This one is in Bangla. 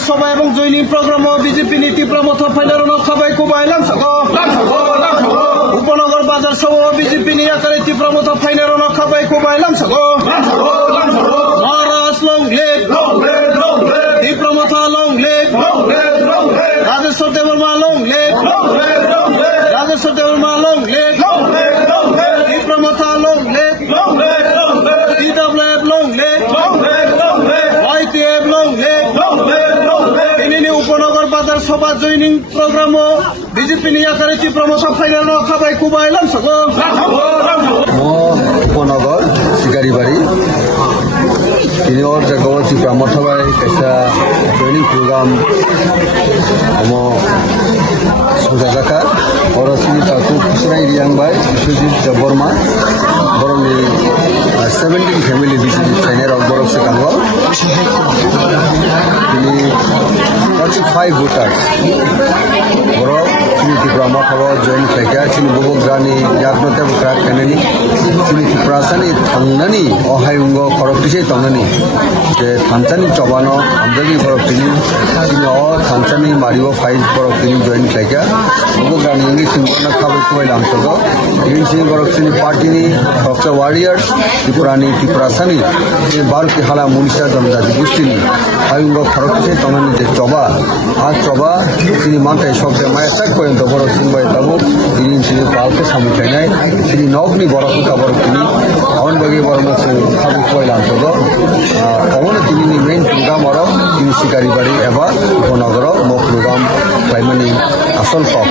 বাজার সভা এবং জৈনিক প্রোগ্রাম ও বিজেপি নীতি প্রমথ ফাইনাল সবাই কুবাইলাম উপনগর বাজার সভা ও বিজেপি নিয়াকার নীতি প্রমথ ফাইনাল সবাই কুবাইলাম Maharaj long live Pramatha long live Rajeshwar Debbarma long live Rajeshwar Debbarma long live Pramatha long live DWF long live, YTF long live, তিনি উপনগর বাজার সভা জয়নিং প্রোগ্রাম ও বিজেপি নিয়াকারী প্রমোশন ফাইনাল খাবাই কুবাইলাম উপনগর শিকারিবাড়ি তিনি ওর জায়গা চিপ্রাম সবাই একটা জয়নিং প্রোগ্রাম সংজাজাকা ওর তিনি তাকে খুশরাই রিয়াংবাই বিশ্বজিৎ দেববর্মা বরংনি 17 ফ্যামিলি বিজেপি ট্রেনের অগ্বরক সেখানে তিনি 45 ভোটার বড় তিনি ত্রিপুরা খাবার জয়েন খাইকা তিনি ববগ্রানি ইয়াগনতে বকরা কেনেনি তিনি ত্রিপুরাসানি থাংনানি অহায়ুঙ্গ খরকটিসে তংনানি যে থানচানি চবানো আমদানি খরক তিনি অ থানচানি মারিব ফাইভ খরক তিনি জয়েন খাইকা ববগ্রানি ইংলিশ সিংহনা খাবার কুবাইলাম সগ ইংলিশ সিং খরক তিনি পার্টিনি ডক্টর ওয়ারিয়ার্স ত্রিপুরানি ত্রিপুরাসানি বারোটি হালা মনীষা জনজাতি গোষ্ঠীনি হায়ুঙ্গ খরকটিসে তংনানি যে চবা আর চবা তিনি মানটাই সবচেয়ে মায়াচাক পর্যন্ত বড় চিনবাই তাবো তিনি তিনি পালকে সামুখাইনাই তিনি নগনি বড়কে কাবর তিনি আওয়ান বাগি বড় মাছে খাবু কইলাম সব অমনে তিনি মেইন প্রোগ্রাম আর তিনি শিকারি বাড়ি এবার উপনগর মো প্রোগ্রাম প্রাইমারি আসল পক